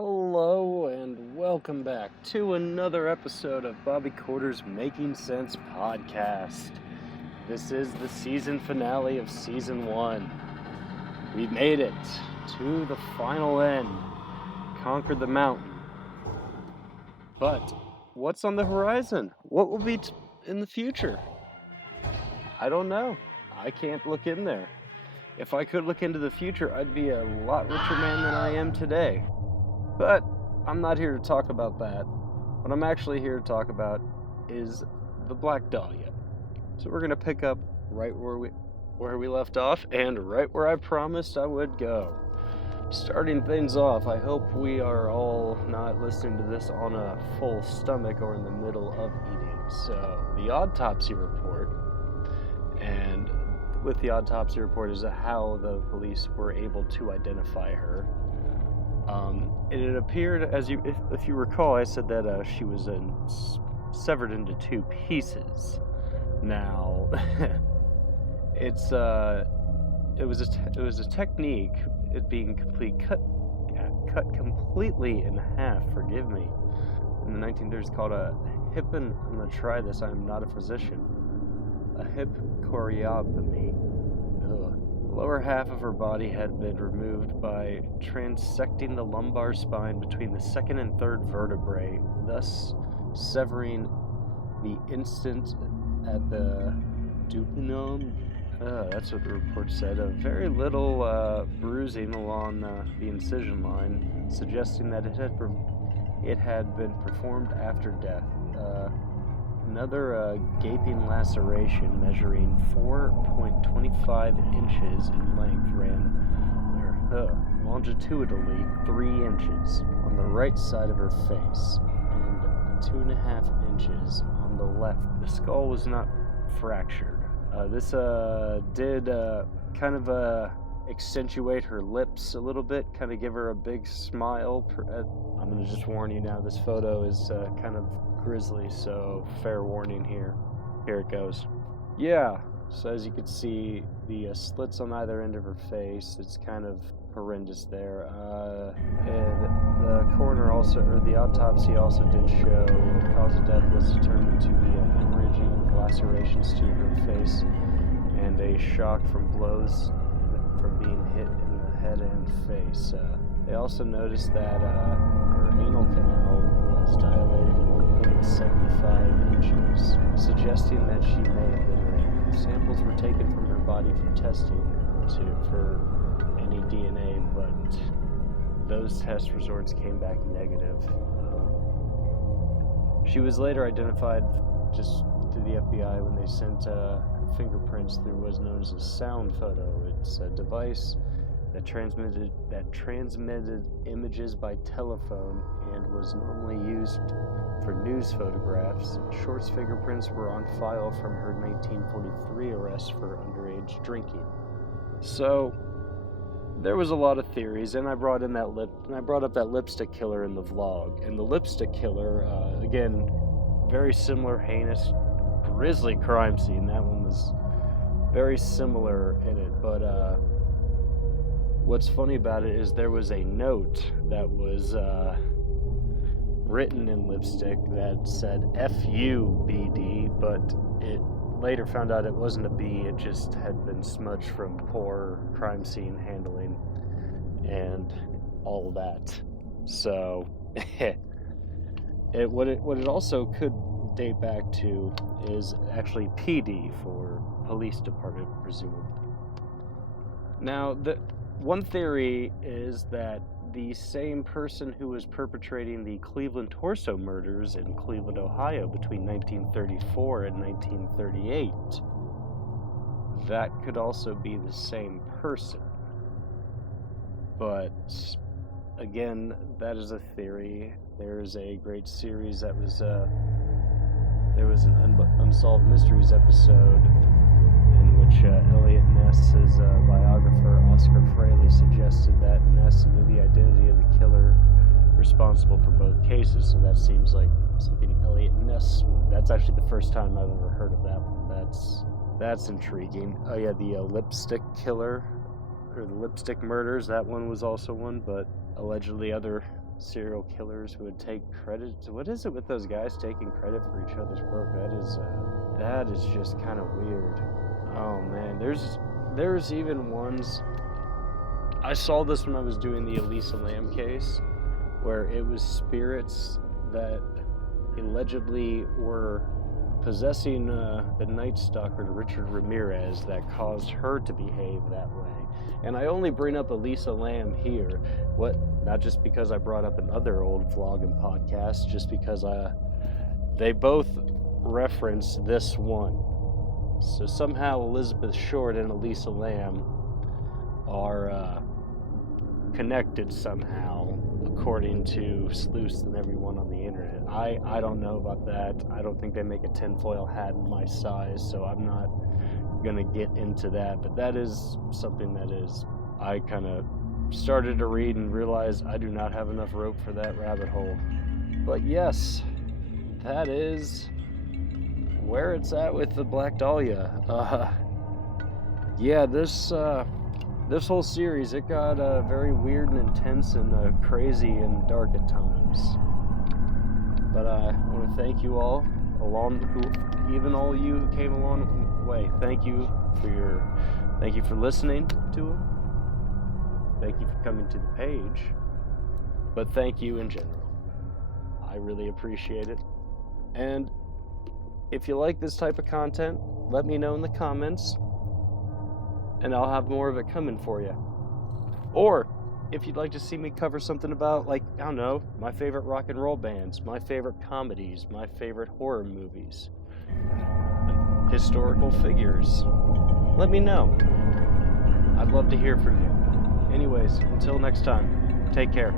Hello and welcome back to another episode of Bobby Corder's Making Sense podcast. This is the season finale of season 1. We made it to the final end, conquered the mountain. But what's on the horizon? What will be in the future? I don't know. I can't look in there. If I could look into the future, I'd be a lot richer man than I am today. But I'm not here to talk about that. What I'm actually here to talk about is the Black Dahlia. So we're going to pick up right where we left off and right where I promised I would go. Starting things off, I hope we are all not listening to this on a full stomach or in the middle of eating. So the autopsy report, and with the autopsy report is how the police were able to identify her. It appeared, if you recall, I said that she was severed into 2 pieces. Now, it was a technique, it being cut completely in half. Forgive me. In the 1930s, called a hip. I'm gonna try this. I am not a physician. A hip choreotomy. The lower half of her body had been removed by transecting the lumbar spine between the 2nd and 3rd vertebrae, thus severing the instant at the duodenum. That's what the report said. Very little bruising along the incision line, suggesting that it had been performed after death. Another gaping laceration measuring 4.25 inches in length ran longitudinally 3 inches on the right side of her face and 2.5 inches on the left. The skull was not fractured. This did kind of accentuate her lips a little bit, kind of give her a big smile. I'm going to just warn you now, this photo is kind of grisly, so fair warning here. Here it goes. Yeah, so as you can see, the slits on either end of her face, it's kind of horrendous there. And the coroner the autopsy also did show the cause of death was determined to be a hemorrhaging with lacerations to her face and a shock from blows from being hit in the head and face. They also noticed that her anal canal was dilated 1.75 inches, suggesting that she may have been raped. Samples were taken from her body for testing for any DNA, but those test results came back negative. She was later identified just to the FBI when they sent fingerprints through what was known as a sound photo. It's a device that transmitted images by telephone and was normally used for news photographs. Short's fingerprints were on file from her 1943 arrest for underage drinking. So there was a lot of theories, and I brought up that lipstick killer in the vlog. And the lipstick killer, again, very similar, heinous, grisly crime scene. That one was very similar in it, but what's funny about it is there was a note that was written in lipstick that said "F you, BD," but it later found out it wasn't a B, it just had been smudged from poor crime scene handling and all that. So what it also could date back to is actually PD, for police department, presumably. Now, one theory is that the same person who was perpetrating the Cleveland torso murders in Cleveland, Ohio between 1934 and 1938, that could also be the same person. But again, that is a theory. There's a great series that was there was an Unsolved Mysteries episode in which Elliot Ness's biographer Oscar Fraley suggested that Ness knew the identity of the killer responsible for both cases. So that seems like something Elliot Ness. That's actually the first time I've ever heard of that one. That's intriguing. Oh yeah, the lipstick killer, or the lipstick murders. That one was also one, but allegedly other serial killers who would take credit. What is it with those guys taking credit for each other's work? That is just kind of weird. Oh man, there's even ones. I saw this when I was doing the Elisa Lam case, where it was spirits that allegedly were possessing the Night Stalker, Richard Ramirez, that caused her to behave that way. And I only bring up Elisa Lam here, not just because I brought up another old vlog and podcast, just because they both reference this one. So somehow Elizabeth Short and Elisa Lam are connected somehow, according to sleuths and everyone on the internet. I don't know about that. I don't think they make a tinfoil hat my size, so I'm not gonna get into that. But that is something I kind of started to read and realized I do not have enough rope for that rabbit hole. But yes, that is where it's at with the Black Dahlia. Yeah, this whole series, it got very weird and intense and crazy and dark at times. But I want to thank you all, even all you who came along the way. Thank you for listening to them. Thank you for coming to the page. But thank you in general. I really appreciate it. And if you like this type of content, let me know in the comments, and I'll have more of it coming for you. Or if you'd like to see me cover something about, like, I don't know, my favorite rock and roll bands, my favorite comedies, my favorite horror movies, historical figures, let me know. I'd love to hear from you. Anyways, until next time, take care.